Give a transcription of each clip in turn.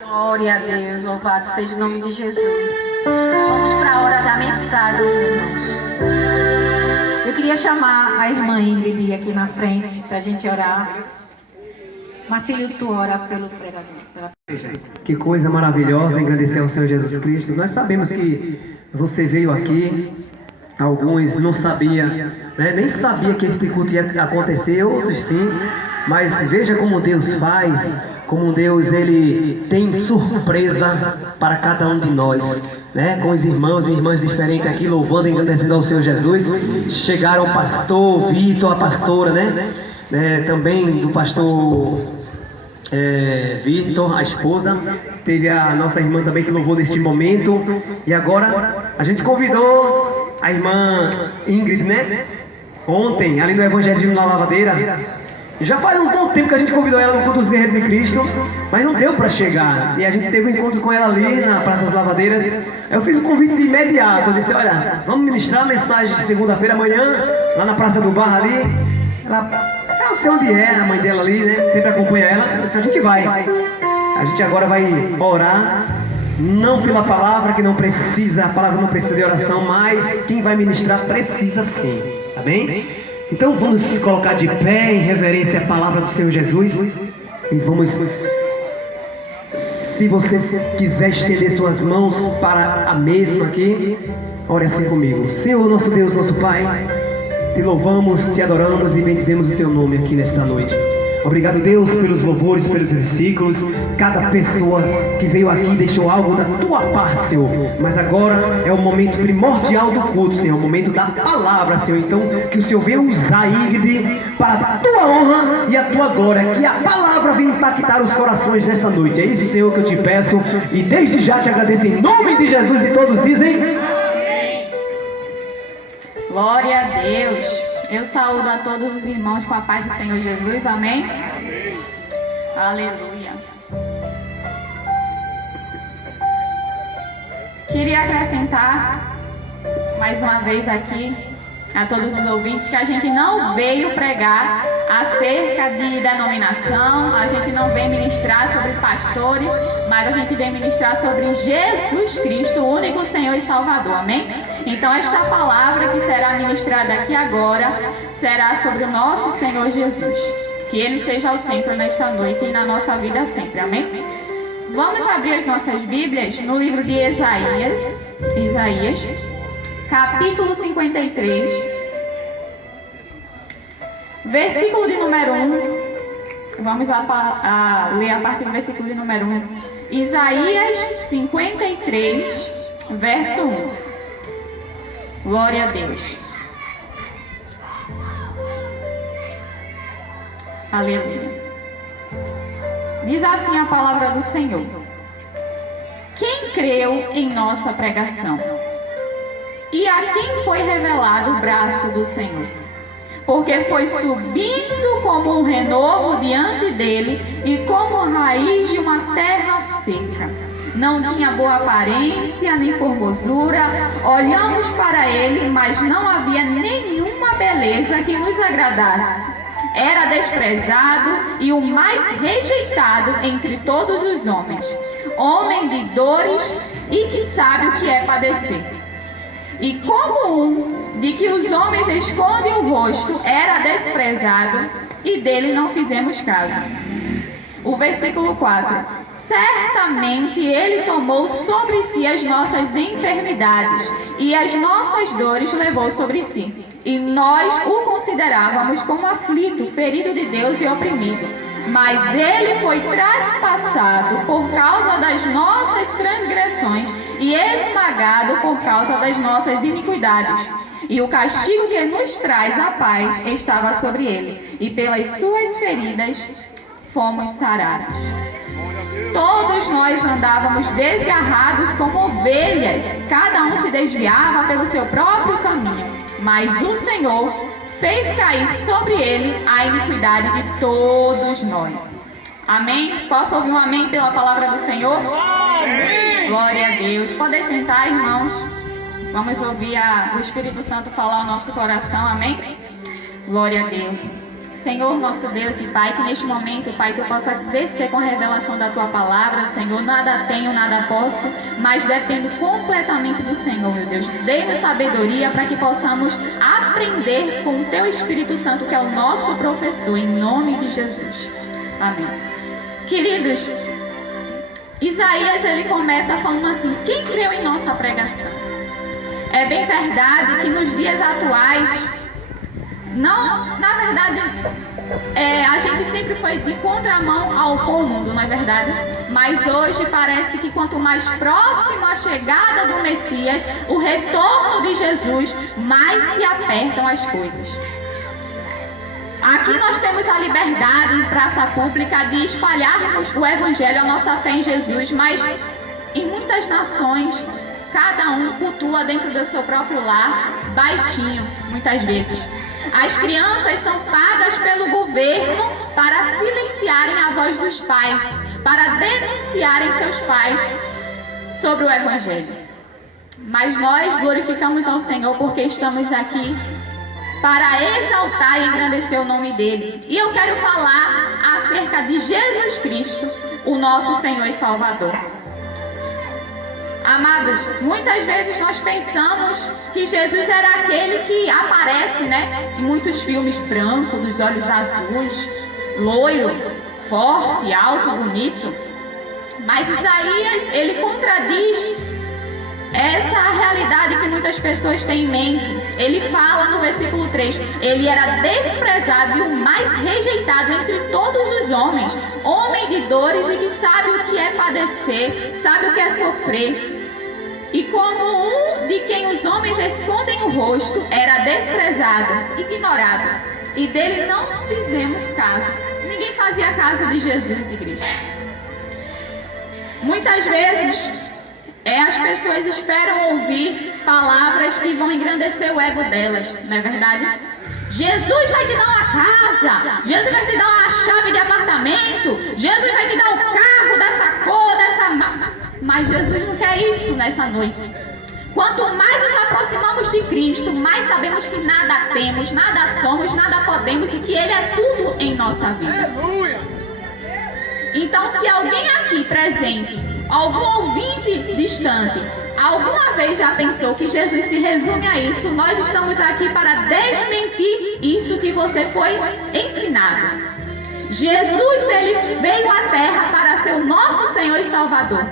Glória a Deus, louvado seja o nome de Jesus. Vamos para a hora da mensagem, irmãos. Eu queria chamar a irmã Ingrid aqui na frente para a gente orar. Marcelo, tu ora pelo pregador. Que coisa maravilhosa agradecer ao Senhor Jesus Cristo. Nós sabemos que você veio aqui, alguns não sabiam, né? Nem sabia que este culto ia acontecer, outros sim, mas veja como Deus faz, como Deus ele tem surpresa para cada um de nós, né? Com os irmãos e irmãs diferentes aqui louvando e agradecendo ao Senhor Jesus. Chegaram o pastor Vitor, a pastora, né? Também do pastor Vitor, a esposa, teve a nossa irmã também que louvou neste momento, e agora a gente convidou a irmã Ingrid, né? Ontem, ali no Evangelismo na Lavadeira. Já faz um bom tempo que a gente convidou ela no culto dos Guerreiros de Cristo, mas não deu para chegar, e a gente teve um encontro com ela ali na Praça das Lavadeiras. Eu fiz um convite de imediato, eu disse, olha, vamos ministrar a mensagem de segunda-feira amanhã, lá na Praça do Bar ali. Ela, eu sei onde é a mãe dela ali, né? Sempre acompanha ela. A gente vai. A gente agora vai orar. Não pela palavra, que não precisa, a palavra não precisa de oração, mas quem vai ministrar precisa sim. Tá bem? Então vamos colocar de pé em reverência à palavra do Senhor Jesus. E vamos. Se você quiser estender suas mãos para a mesma aqui, ore assim comigo. Senhor, nosso Deus, nosso Pai, te louvamos, te adoramos e bendizemos o teu nome aqui nesta noite. Obrigado, Deus, pelos louvores, pelos versículos. Cada pessoa que veio aqui deixou algo da tua parte, Senhor. Mas agora é o momento primordial do culto, Senhor, o momento da palavra, Senhor. Então, que o Senhor venha usar Ingrid para a tua honra e a tua glória. Que a palavra venha impactar os corações nesta noite. É isso, Senhor, que eu te peço. E desde já te agradeço em nome de Jesus. E todos dizem... Glória a Deus. Eu saúdo a todos os irmãos com a paz do Senhor Jesus. Amém? Amém. Aleluia. Queria acrescentar mais uma vez aqui a todos os ouvintes que a gente não veio pregar acerca de denominação, a gente não vem ministrar sobre pastores, mas a gente vem ministrar sobre Jesus Cristo, o único Senhor e Salvador, amém? Então esta palavra que será ministrada aqui agora será sobre o nosso Senhor Jesus, que Ele seja o centro nesta noite e na nossa vida sempre, amém? Vamos abrir as nossas Bíblias no livro de Isaías, capítulo 53, versículo de número 1. Vamos ler a partir do versículo de número 1. Isaías 53, verso 1. Glória a Deus. Aleluia. Diz assim a palavra do Senhor: quem creu em nossa pregação? E a quem foi revelado o braço do Senhor? Porque foi subindo como um renovo diante dele e como raiz de uma terra seca. Não tinha boa aparência nem formosura. Olhamos para ele, mas não havia nenhuma beleza que nos agradasse. Era desprezado e o mais rejeitado entre todos os homens. Homem de dores e que sabe o que é padecer. E como um de que os homens escondem o rosto, era desprezado e dele não fizemos caso. O versículo 4. Certamente ele tomou sobre si as nossas enfermidades e as nossas dores levou sobre si. E nós o considerávamos como aflito, ferido de Deus e oprimido. Mas ele foi traspassado por causa das nossas transgressões e esmagado por causa das nossas iniquidades. E o castigo que nos traz a paz estava sobre ele, e pelas suas feridas fomos sarados. Todos nós andávamos desgarrados como ovelhas, cada um se desviava pelo seu próprio caminho, mas o Senhor fez cair sobre ele a iniquidade de todos nós. Amém? Posso ouvir um amém pela palavra do Senhor? Amém! Glória a Deus. Podem sentar, irmãos. Vamos ouvir o Espírito Santo falar ao nosso coração. Amém? Glória a Deus. Senhor, nosso Deus e Pai, que neste momento, Pai, Tu possa descer com a revelação da Tua palavra, Senhor. Nada tenho, nada posso, mas dependo completamente do Senhor, meu Deus. Dê-nos sabedoria para que possamos aprender com o Teu Espírito Santo, que é o nosso professor, em nome de Jesus. Amém. Queridos, Isaías, ele começa falando assim: quem creu em nossa pregação? É bem verdade que nos dias atuais, na verdade, a gente sempre foi de contramão ao cômodo, não é verdade? Mas hoje parece que quanto mais próximo a chegada do Messias, o retorno de Jesus, mais se apertam as coisas. Aqui nós temos a liberdade em praça pública de espalharmos o Evangelho, a nossa fé em Jesus, mas em muitas nações, cada um cultua dentro do seu próprio lar, baixinho, muitas vezes. As crianças são pagas pelo governo para silenciarem a voz dos pais, para denunciarem seus pais sobre o Evangelho. Mas nós glorificamos ao Senhor porque estamos aqui para exaltar e engrandecer o nome dele. E eu quero falar acerca de Jesus Cristo, o nosso Senhor e Salvador. Amados, muitas vezes nós pensamos que Jesus era aquele que aparece, em muitos filmes, branco, dos olhos azuis, loiro, forte, alto, bonito. Mas Isaías, ele contradiz essa realidade que muitas pessoas têm em mente. Ele fala no versículo 3, ele era desprezado e o mais rejeitado entre todos os homens, homem de dores e que sabe o que é padecer, sabe o que é sofrer. E como um de quem os homens escondem o rosto, era desprezado, ignorado, e dele não fizemos caso. Ninguém fazia caso de Jesus, igreja. Muitas vezes as pessoas esperam ouvir palavras que vão engrandecer o ego delas, não é verdade? Jesus vai te dar uma casa, Jesus vai te dar uma chave de apartamento, Jesus vai te dar um carro dessa cor, dessa marca. Mas Jesus não quer isso nessa noite. Quanto mais nos aproximamos de Cristo, mais sabemos que nada temos, nada somos, nada podemos e que Ele é tudo em nossa vida. Então, se alguém aqui presente, algum ouvinte distante, alguma vez já pensou que Jesus se resume a isso, nós estamos aqui para desmentir isso que você foi ensinado. Jesus, ele veio à terra para ser o nosso Senhor e Salvador.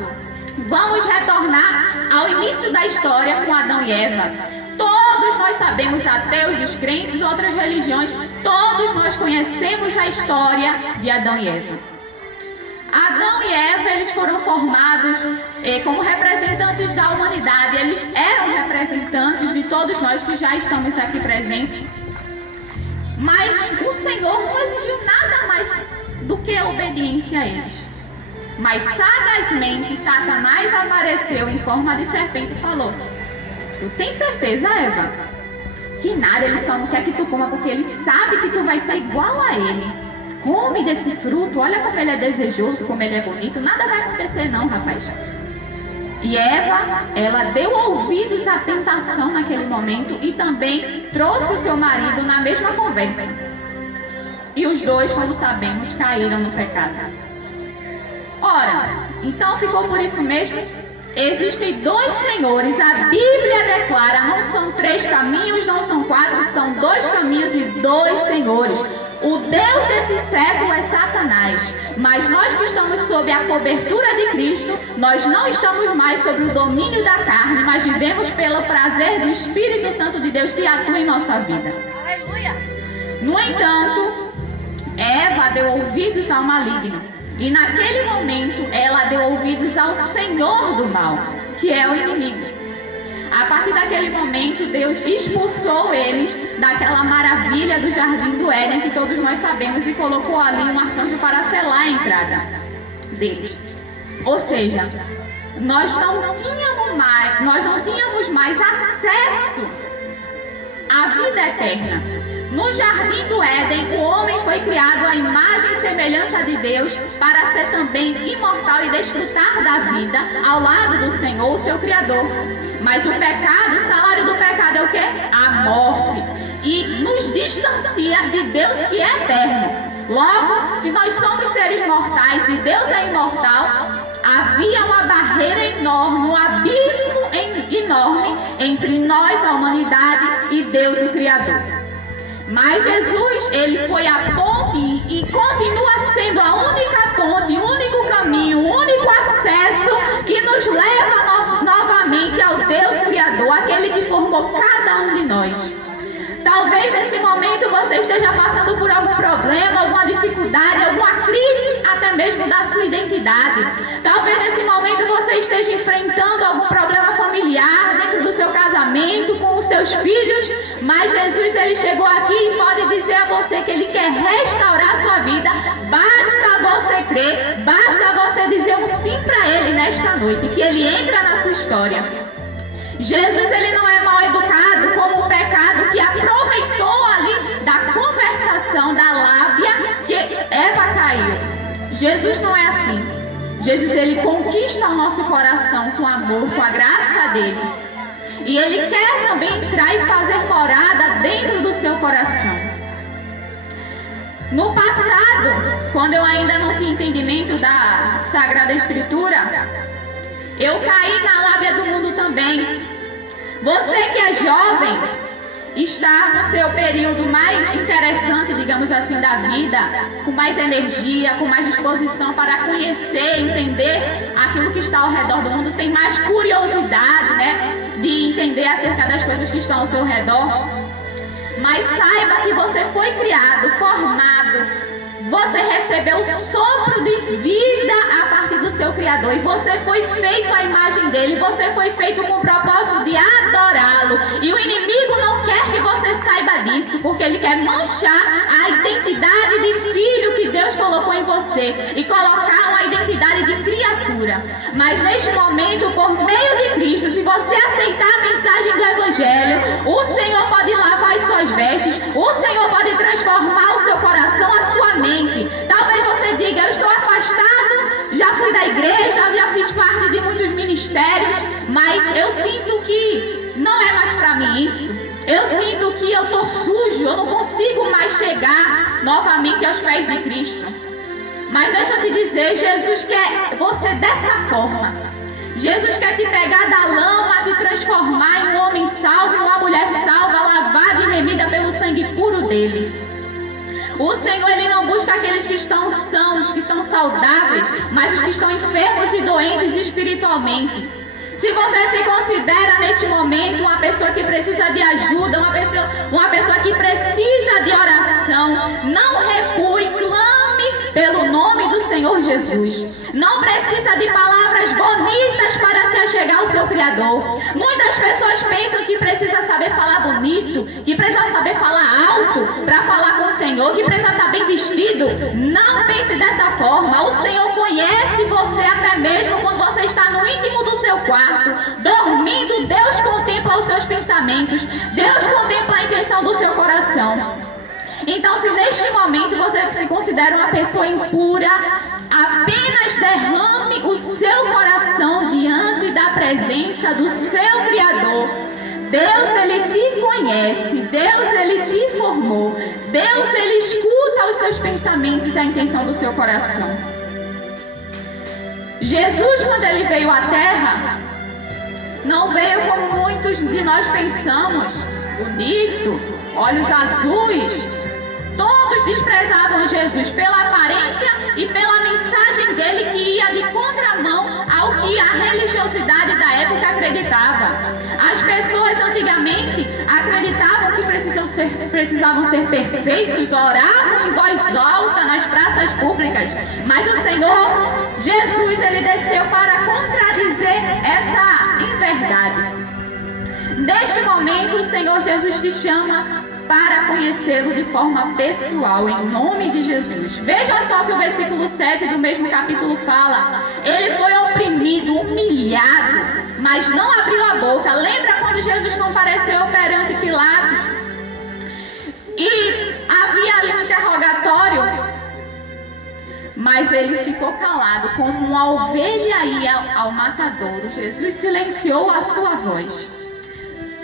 Vamos retornar ao início da história com Adão e Eva. Todos nós sabemos, ateus, descrentes, outras religiões, todos nós conhecemos a história de Adão e Eva. Adão e Eva, eles foram formados como representantes da humanidade. Eles eram representantes de todos nós que já estamos aqui presentes. Mas o Senhor não exigiu nada mais do que a obediência a eles. Mas sagazmente Satanás apareceu em forma de serpente e falou: tu tem certeza, Eva, que nada, ele só não quer que tu coma porque ele sabe que tu vai ser igual a ele. Come desse fruto, olha como ele é desejoso, como ele é bonito, nada vai acontecer não, rapaz. E Eva, ela deu ouvidos à tentação naquele momento e também trouxe o seu marido na mesma conversa. E os dois, como sabemos, caíram no pecado. Ora, então ficou por isso mesmo? Existem dois senhores, a Bíblia declara, não são 3 caminhos, não são 4, são 2 caminhos e 2 senhores. O Deus desse século é Satanás, mas nós que estamos sob a cobertura de Cristo, nós não estamos mais sob o domínio da carne, mas vivemos pelo prazer do Espírito Santo de Deus que atua em nossa vida. Aleluia! No entanto, Eva deu ouvidos ao maligno. E naquele momento ela deu ouvidos ao Senhor do mal, que é o inimigo. A partir daquele momento Deus expulsou eles daquela maravilha do jardim do Éden que todos nós sabemos e colocou ali um arcanjo para selar a entrada deles. Ou seja, nós não tínhamos mais acesso à vida eterna. No jardim do Éden, o homem foi criado à imagem e semelhança de Deus para ser também imortal e desfrutar da vida ao lado do Senhor, o seu Criador. Mas o pecado, o salário do pecado é o quê? A morte. E nos distancia de Deus que é eterno. Logo, se nós somos seres mortais e Deus é imortal, havia uma barreira enorme, um abismo enorme entre nós, a humanidade, e Deus, o Criador. Mas Jesus, ele foi a ponte e continua sendo a única ponte, o único caminho, o único acesso que nos leva novamente ao Deus Criador, aquele que formou cada um de nós. Talvez nesse momento você esteja passando por algum problema, alguma dificuldade, alguma crise, até mesmo da sua identidade. Talvez nesse momento você esteja enfrentando algum problema familiar dentro do seu casamento, com os seus filhos, mas Jesus, ele chegou aqui e pode dizer a você que ele quer restaurar a sua vida. Basta você crer, basta você dizer um sim para ele nesta noite, que ele entra na sua história. Jesus, ele não é mal educado como o pecado que aproveitou ali da conversação, da lábia que Eva caiu. Jesus não é assim. Jesus, ele conquista o nosso coração com amor, com a graça dele. E ele quer também entrar e fazer morada dentro do seu coração. No passado, quando eu ainda não tinha entendimento da Sagrada Escritura, eu caí na lábia do mundo também. Você que é jovem, está no seu período mais interessante, digamos assim, da vida, com mais energia, com mais disposição para conhecer, entender aquilo que está ao redor do mundo, tem mais curiosidade, né, de entender acerca das coisas que estão ao seu redor. Mas saiba que você foi criado, formado, você recebeu o sopro de vida a partir do seu Criador. E você foi feito à imagem dele. Você foi feito com o propósito de adorá-lo. E o inimigo não quer que você saiba disso, porque ele quer manchar a identidade de filho que Deus colocou em você e colocar uma identidade de criatura. Mas neste momento, por meio de Cristo, se você aceitar a mensagem do Evangelho, o Senhor pode lavar as suas vestes, o Senhor pode transformar o seu coração, a sua mente. Talvez você diga, eu estou afastado, já fui da igreja, já fiz parte de muitos ministérios, mas eu sinto que não é mais para mim isso. Eu sinto que eu estou sujo, eu não consigo mais chegar novamente aos pés de Cristo. Mas deixa eu te dizer, Jesus quer você dessa forma. Jesus quer te pegar da lama, te transformar em um homem salvo, em uma mulher salva, lavada e remida pelo sangue puro dele. O Senhor, ele não busca aqueles que estão sãos, que estão saudáveis, mas os que estão enfermos e doentes espiritualmente. Se você se considera neste momento uma pessoa que precisa de ajuda, uma pessoa que precisa de oração, não recue, clame pelo nome do Senhor Jesus. Não precisa de palavras bonitas para se achegar ao seu Criador. Muitas pessoas pensam que precisa saber falar bonito, que precisa saber falar alto para falar com o Senhor, que precisa estar bem vestido. Não pense dessa forma. O Senhor conhece você até mesmo quando você está no íntimo do seu quarto, dormindo. Deus contempla os seus pensamentos. Deus contempla a intenção do seu coração. Então, se neste momento você se considera uma pessoa impura, apenas derrame o seu coração diante da presença do seu Criador. Deus, ele te conhece. Deus, ele te formou. Deus, ele escuta os seus pensamentos e a intenção do seu coração. Jesus, quando ele veio à Terra, não veio como muitos de nós pensamos, bonito, olhos azuis. Todos desprezavam Jesus pela aparência e pela mensagem dele que ia de contramão ao que a religiosidade da época acreditava. As pessoas antigamente acreditavam que precisavam ser perfeitos, oravam em voz alta nas praças públicas. Mas o Senhor Jesus, ele desceu para contradizer essa inverdade. Neste momento, o Senhor Jesus te chama para conhecê-lo de forma pessoal, em nome de Jesus. Veja só que o versículo 7 do mesmo capítulo fala: ele foi oprimido, humilhado, mas não abriu a boca. Lembra quando Jesus compareceu perante Pilatos? e havia ali um interrogatório, mas ele ficou calado, como uma ovelha ia ao matadouro. Jesus silenciou a sua voz.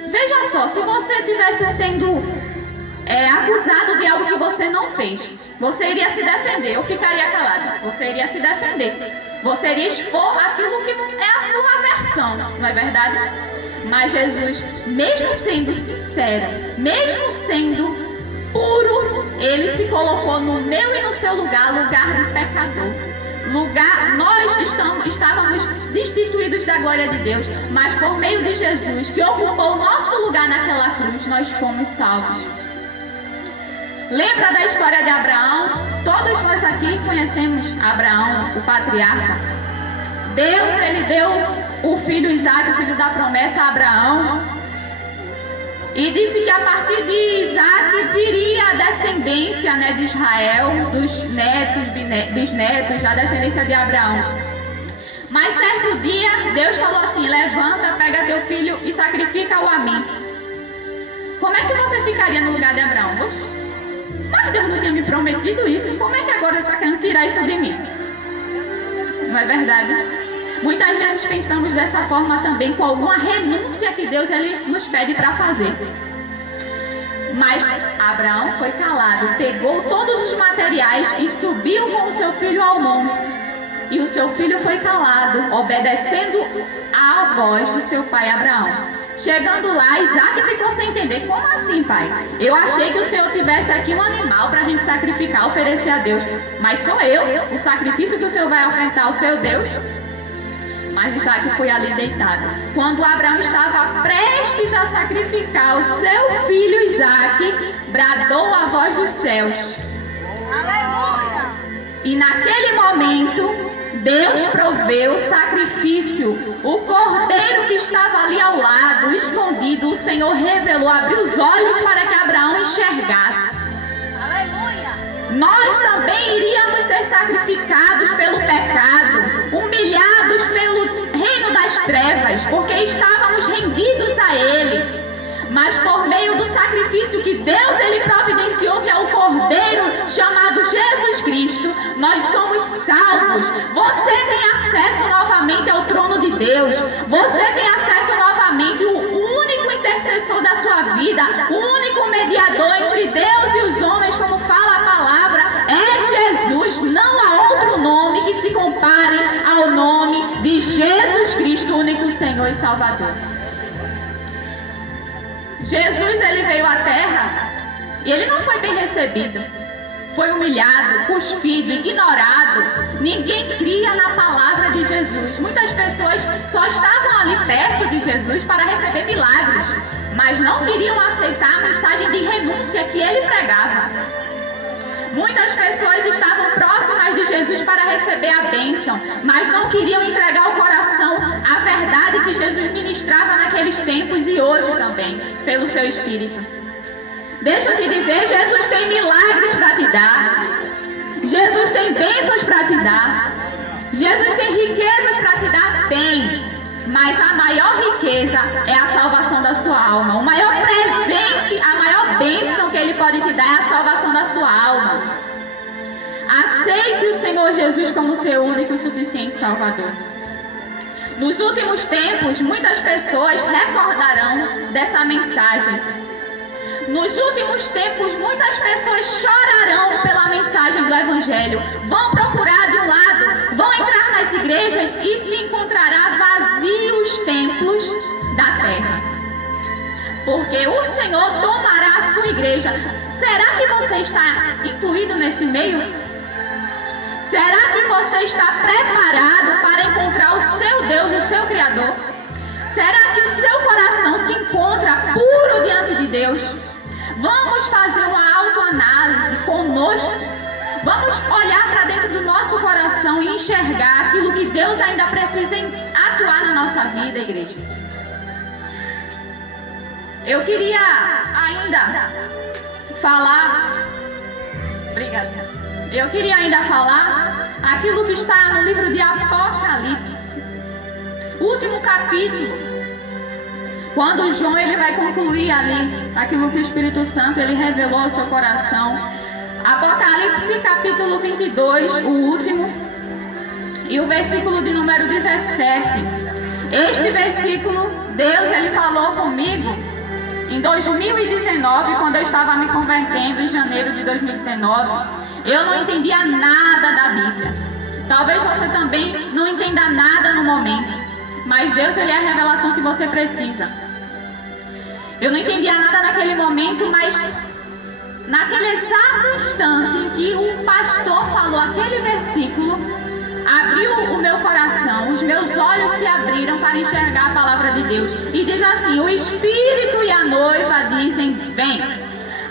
Veja só, se você estivesse sendo acusado de algo que você não fez, você iria se defender, eu ficaria calada. Você iria se defender, você iria expor aquilo que é a sua versão, não é verdade? Mas Jesus, mesmo sendo sincero, mesmo sendo puro, ele se colocou no meu e no seu lugar, lugar de pecador. Nós estávamos destituídos da glória de Deus, mas por meio de Jesus, que ocupou o nosso lugar naquela cruz, nós fomos salvos. Lembra da história de Abraão? Todos nós aqui conhecemos Abraão, o patriarca. Deus, ele deu o filho Isaac, o filho da promessa, a Abraão, e disse que a partir de Isaac viria a descendência, né, de Israel, dos netos, bisnetos, a descendência de Abraão. Mas certo dia, Deus falou assim: levanta, pega teu filho e sacrifica-o a mim. Como é que você ficaria no lugar de Abraão? Oxe, mas Deus não tinha me prometido isso, como é que agora ele está querendo tirar isso de mim? Não é verdade? Muitas vezes pensamos dessa forma também, com alguma renúncia que Deus ele nos pede para fazer. Mas Abraão foi calado, pegou todos os materiais e subiu com o seu filho ao monte. E o seu filho foi calado, obedecendo à voz do seu pai Abraão. Chegando lá, Isaac ficou sem entender. Como assim, pai? Eu achei que o Senhor tivesse aqui um animal para a gente sacrificar, oferecer a Deus. Mas sou eu, o sacrifício que o Senhor vai ofertar ao seu Deus? Mas Isaac foi ali deitado. Quando Abraão estava prestes a sacrificar o seu filho Isaac, bradou a voz dos céus. Aleluia! E naquele momento, Deus proveu o sacrifício. O cordeiro que estava ali ao lado, escondido, o Senhor revelou, abriu os olhos para que Abraão enxergasse. Aleluia! Nós também iríamos ser sacrificados pelo pecado, humilhados pelo reino das trevas, porque estávamos rendidos a Ele. Mas por meio do sacrifício que Deus ele providenciou, que é o Cordeiro chamado Jesus Cristo, nós somos salvos. Você tem acesso novamente ao trono de Deus. Você tem acesso novamente ao único intercessor da sua vida, o único mediador entre Deus e os homens, como fala a palavra, é Jesus. Não há outro nome que se compare ao nome de Jesus Cristo, único Senhor e Salvador. Jesus ele veio à terra e ele não foi bem recebido. Foi humilhado, cuspido, ignorado. Ninguém cria na palavra de Jesus. Muitas pessoas só estavam ali perto de Jesus para receber milagres, mas não queriam aceitar a mensagem de renúncia que ele pregava. Muitas pessoas estavam próximas de Jesus para receber a bênção, mas não queriam entregar o coração à verdade que Jesus ministrava naqueles tempos e hoje também, pelo seu Espírito. Deixa eu te dizer, Jesus tem milagres para te dar. Jesus tem bênçãos para te dar. Jesus tem riquezas para te dar? Tem. Mas a maior riqueza é a salvação da sua alma. O maior presente, a maior bênção que Ele pode te dar é a salvação da sua alma. Aceite o Senhor Jesus como seu único e suficiente Salvador. Nos últimos tempos, muitas pessoas recordarão dessa mensagem. Nos últimos tempos, muitas pessoas chorarão pela mensagem do Evangelho. Vão procurar de um lado, vão entrar nas igrejas e se encontrará vazios templos da terra. Porque o Senhor tomará a sua igreja. Será que você está incluído nesse meio? Será que você está preparado para encontrar o seu Deus, o seu Criador? Será que o seu coração se encontra puro diante de Deus? Vamos fazer uma autoanálise conosco. Vamos olhar para dentro do nosso coração e enxergar aquilo que Deus ainda precisa atuar na nossa vida, igreja. Eu queria ainda falar... Obrigada. Eu queria ainda falar aquilo que está no livro de Apocalipse. Último capítulo. Quando João ele vai concluir ali aquilo que o Espírito Santo ele revelou ao seu coração. Apocalipse capítulo 22, o último, e o versículo de número 17. Este versículo, Deus ele falou comigo em 2019, quando eu estava me convertendo, em janeiro de 2019. Eu não entendia nada da Bíblia. Talvez você também não entenda nada no momento, mas Deus ele é a revelação que você precisa. Eu não entendia nada naquele momento, mas naquele exato instante em que o pastor falou aquele versículo, abriu o meu coração, os meus olhos se abriram para enxergar a palavra de Deus. E diz assim: o Espírito e a noiva dizem: vem.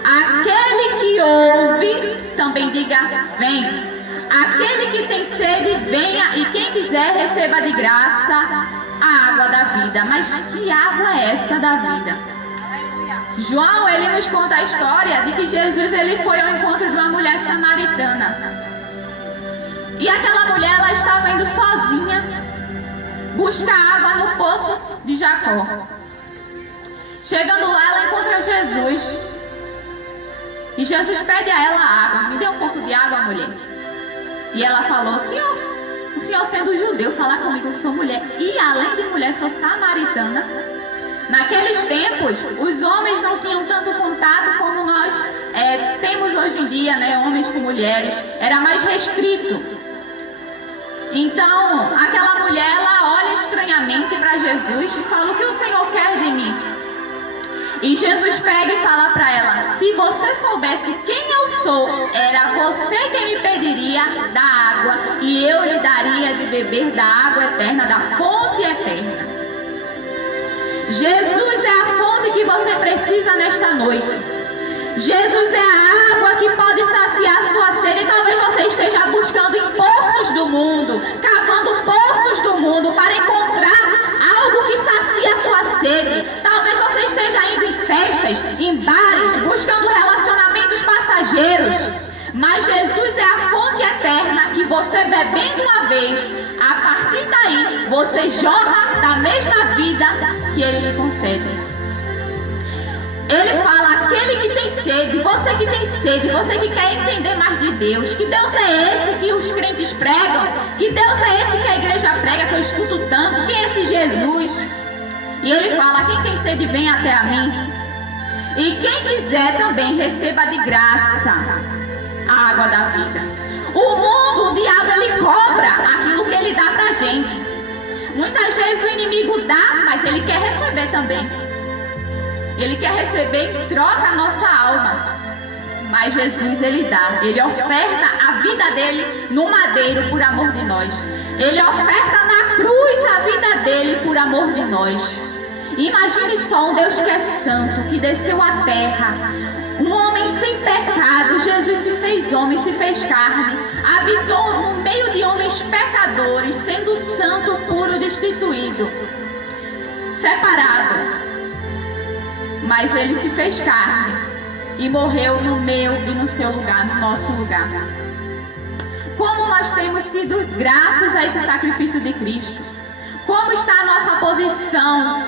Aquele que ouve, também diga: vem. Aquele que tem sede, venha, e quem quiser receba de graça a água da vida. Mas que água é essa da vida? João, ele nos conta a história de que Jesus ele foi ao encontro de uma mulher samaritana. E aquela mulher, ela estava indo sozinha buscar água no poço de Jacó. Chegando lá, ela encontra Jesus. E Jesus pede a ela água. Me dê um pouco de água, mulher. E ela falou: o senhor sendo judeu, falar comigo, eu sou mulher. E além de mulher, sou samaritana. Naqueles tempos, os homens não tinham tanto contato como nós temos hoje em dia, né? Homens com mulheres. Era mais restrito. Então, aquela mulher, ela olha estranhamente para Jesus e fala: o que o Senhor quer de mim? E Jesus pega e fala para ela: se você soubesse quem eu sou, era você que me pediria da água, e eu lhe daria de beber da água eterna, da fonte eterna. Jesus é a fonte que você precisa nesta noite. Jesus é a água que pode saciar sua sede. Talvez você esteja buscando em poços do mundo, cavando poços do mundo para encontrar algo que sacia sua sede. Talvez você esteja indo em festas, em bares, buscando relacionamentos passageiros. Mas Jesus é a fonte eterna que você bebendo uma vez, a partir daí você jorra da mesma vida que Ele lhe concede. Ele fala: aquele que tem sede, você que tem sede, você que quer entender mais de Deus, que Deus é esse que os crentes pregam, que Deus é esse que a igreja prega, que eu escuto tanto, quem é esse Jesus? E ele fala: quem tem sede, vem até a mim. E quem quiser também receba de graça a água da vida. O mundo, o diabo, ele cobra aquilo que ele dá pra gente. Muitas vezes o inimigo dá, mas ele quer receber também. Ele quer receber em troca a nossa alma. Mas Jesus, ele dá. Ele oferta a vida dele no madeiro por amor de nós. Ele oferta na cruz a vida dele por amor de nós. Imagine só um Deus que é santo, que desceu à terra. Um homem sem pecado. Jesus se fez homem, se fez carne. Habitou no meio de homens pecadores, sendo santo, puro, destituído, separado. Mas ele se fez carne e morreu no meu e no seu lugar, no nosso lugar. Como nós temos sido gratos a esse sacrifício de Cristo. Como está a nossa posição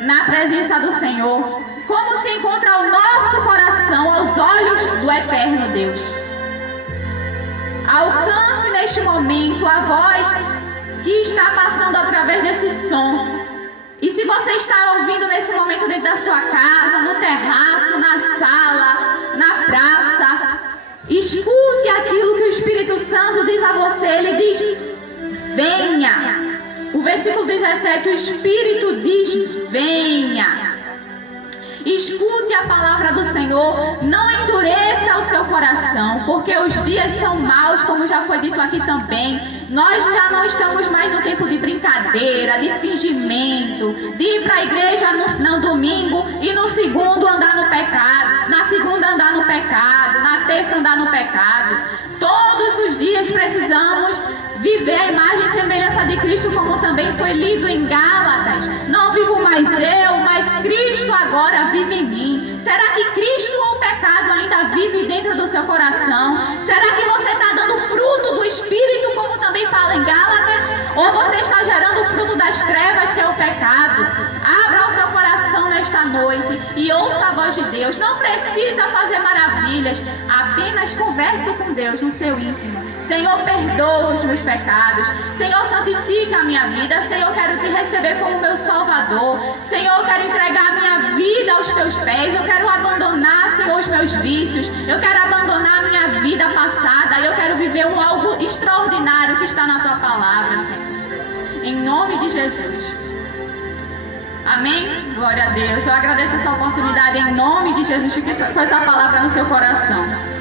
na presença do Senhor. Como se encontra o nosso coração aos olhos do eterno Deus. Alcance neste momento a voz que está passando através desse som. E se você está ouvindo nesse momento dentro da sua casa, no terraço, na sala, na praça, escute aquilo que o Espírito Santo diz a você. Ele diz: venha. O versículo 17, o Espírito diz: venha. Escute a palavra do Senhor, não endureça o seu coração, porque os dias são maus, como já foi dito aqui também. Nós já não estamos mais no tempo de brincadeira, de fingimento, de ir para a igreja no domingo e no segundo andar no pecado, na segunda andar no pecado, na terça andar no pecado. Todos os dias precisamos viver a imagem e semelhança de Cristo, como também foi lido em Gálatas. Não vivo mais eu, mas Cristo agora vive em mim. Será que Cristo ou o pecado ainda vive dentro do seu coração? Será que você está dando fruto do Espírito, como também fala em Gálatas? Ou você está gerando o fruto das trevas, que é o pecado? Abra o seu coração e ouça a voz de Deus. Não precisa fazer maravilhas, apenas converse com Deus no seu íntimo. Senhor, perdoa os meus pecados. Senhor, santifica a minha vida. Senhor, quero te receber como meu Salvador. Senhor, eu quero entregar a minha vida aos teus pés. Eu quero abandonar, Senhor, os meus vícios. Eu quero abandonar a minha vida passada. Eu quero viver algo extraordinário que está na tua palavra, Senhor. Em nome de Jesus. Amém? Glória a Deus. Eu agradeço essa oportunidade em nome de Jesus. Fique com essa palavra no seu coração.